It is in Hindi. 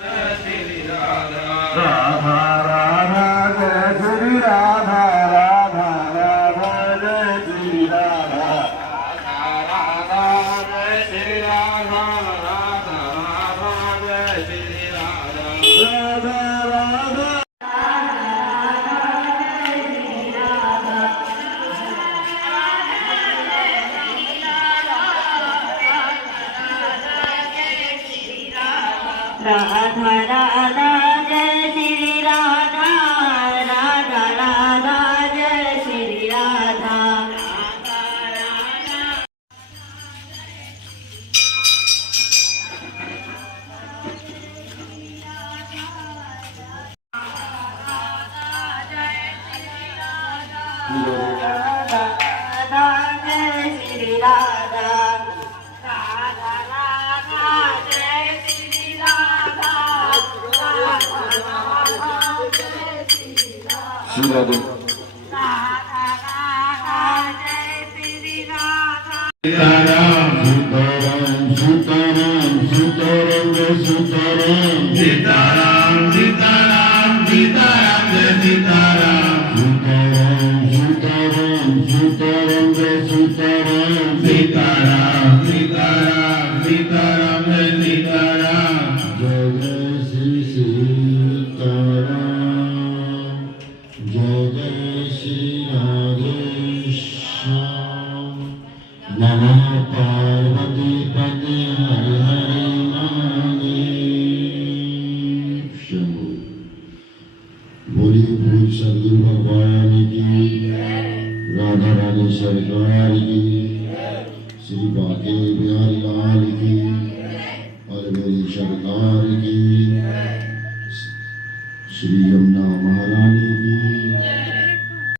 राधा राधा जय श्री राधा राधा राधा जय श्री राधा राधा राधा जय श्री राधा राधा राधा जय Shri Radha Siradu. Sitaram, Sitaram, Sitaram, Sitaram, Sitaram, Sitaram, Sitaram, Sitaram, Sitaram, Sitaram, Sitaram, Sitaram, Sitaram, Sitaram, Sitaram, Sitaram, Jai Shri Sitaram, Jai Shri Radheshyam, Namah Parvati Pati Hari Hari Mahadev. बोलिए भूल सदगुरु भगवान की, राधा रानी सरकार की, श्री बाके बिहारी लाल की और मेरी सरकार की, श्री